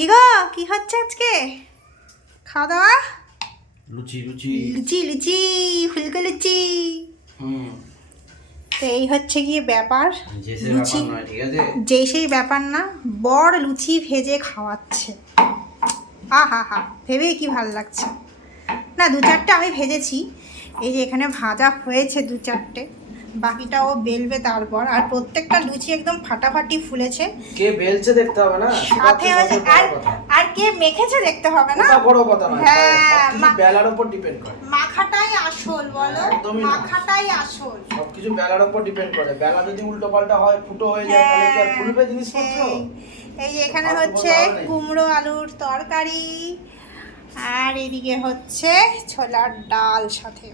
কি গো, কি হচ্ছে আজকে খাওয়া দাওয়া? লুচি লুচি লুচি লুচি, ফুলকো লুচি। হুম তো এই হচ্ছে গিয়ে ব্যাপার। যে সে লুচি ব্যাপার নয়, ঠিক আছে? যেই সেই ব্যাপার না, বর লুচি ভেজে খাওয়াচ্ছে। আহা হা, ভেবেই কি ভাল লাগছে। না, দু চারটে আমি ভেজেছি, এই যে এখানে ভাজা হয়েছে দু চারটে, বাকিটা ও বেলবে তারপর। আর প্রত্যেকটা লুচি একদম ফাটাফাটি ফুলেছে। কে বেলছে দেখতে হবে না, সাথে আর আর কে মেখেছে দেখতে হবে না, ওটা বড় কথা নয়। হ্যাঁ, সবকিছু বেলার উপর ডিপেন্ড করে। মাখাটাই আসল, বলো একদমই না। মাখাটাই আসল। সবকিছু বেলার উপর ডিপেন্ড করে। বেলা যদি উল্টো পাল্টা হয়, ফুটো হয়ে যায়, তাহলে কি আর ফুলবে জিনিসপত্র? এই যে এখানে ফালতু হচ্ছে বলতে হবে না। কুমড়ো আলুর তরকারি, আর এদিকে হচ্ছে ছোলার ডাল সাথে।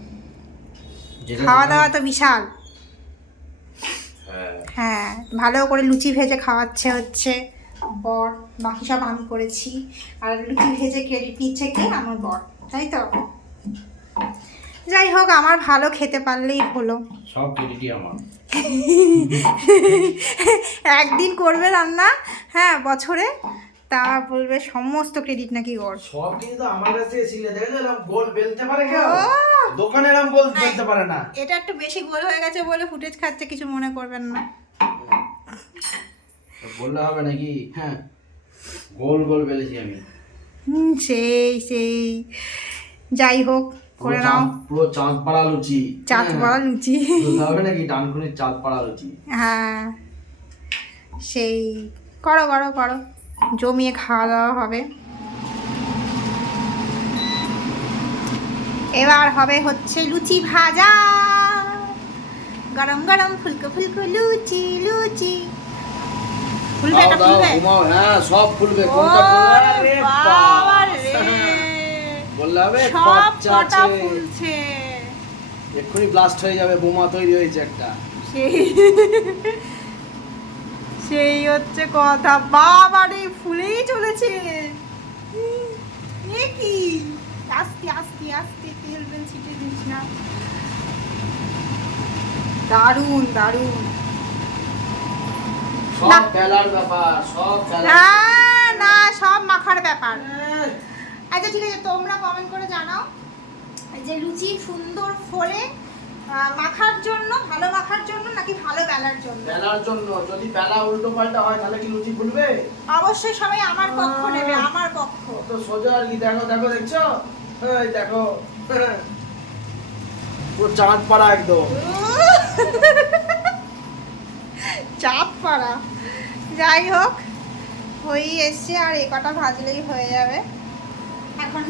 খাওয়া দাওয়া তো বিশাল। হ্যাঁ, ভালো করে লুচি ভেজে খাওয়াচ্ছে হচ্ছে বর, বাকি সব আমি করেছি। আর লুচি ভেজে ক্রেডিট নিচ্ছে কে? আমার বর, তাই তো? যাই হোক, আমার ভালো খেতে পারলেই হলো। সব ক্রেডিটই আমার। একদিন করবে রান্না, হ্যাঁ, বছরে, তা বলবে সমস্ত ক্রেডিট নাকি ওর। সব কিন্তু আমার কাছে ছিলে। দেখেছো এরকম গোল বেলতে পারে কেউ? ও! দোকানে এরকম গোল বেলতে পারে না। এটা একটু বেশি গোল হয়ে গেছে বলে ফুটেজ খাচ্ছে, কিছু মনে করবেন না। বললে হবে নাকি? হ্যাঁ, গোল গোল বেলেছি আমি। সেই যাই হোক, করে নাও। পুরো চাঁদ পাড়া লুচি। চাঁদ পাড়া লুচি। বলতে হবে নাকি ডানকুনির চাঁদ পাড়া লুচি? হ্যাঁ, সেই করো করো করো, জমিয়ে খাওয়া দাওয়া হবে। এবার হবে হচ্ছে লুচি ভাজা, গরম গরম ফুলকো ফুলকো লুচি লুচি। ফুলবে না, দাও, ফুলবে? ঘুমাও। হ্যাঁ, সব ফুলবে। ও কোনটা ফুলবে? আরে বাবা বাস। রে, বললে হবে সব বাচ্চা কটা আছে। ফুলছে। এক্ষুনি ব্লাস্ট হয়ে যাবে, বোমা তৈরি হয়েছে একটা। সেই সেই হচ্ছে কথা, বাবা রে, ফুলেই চলেছে। এ কি, আস্তে আস্তে আস্তে, তেল বেল ছিটে দিস না। দারুণ দারুণ। সব না। বেলার ব্যাপার, সব বেলার। না না, সব মাখার ব্যাপার। আচ্ছা ঠিক আছে, তোমরা কমেন্ট করে জানাও যে লুচি সুন্দর ফোলে মাখার জন্য, ভালো মাখার জন্য নাকি ভালো বেলার জন্য। বেলার জন্য। যদি বেলা উল্টো পাল্টা হয় তাহলে কি লুচি ফুলবে? অবশ্যই সবাই আমার পক্ষ নেবে, আমার পক্ষ। তো সোজা আর কি। দেখো দেখো, দেখছো? এই দেখো, পুরো চাঁদ পাড়া একদম। চাপ পাড়া। যাই হোক, হয়েই এসছে, আর এ কটা ভাজলেই হয়ে যাবে। এখন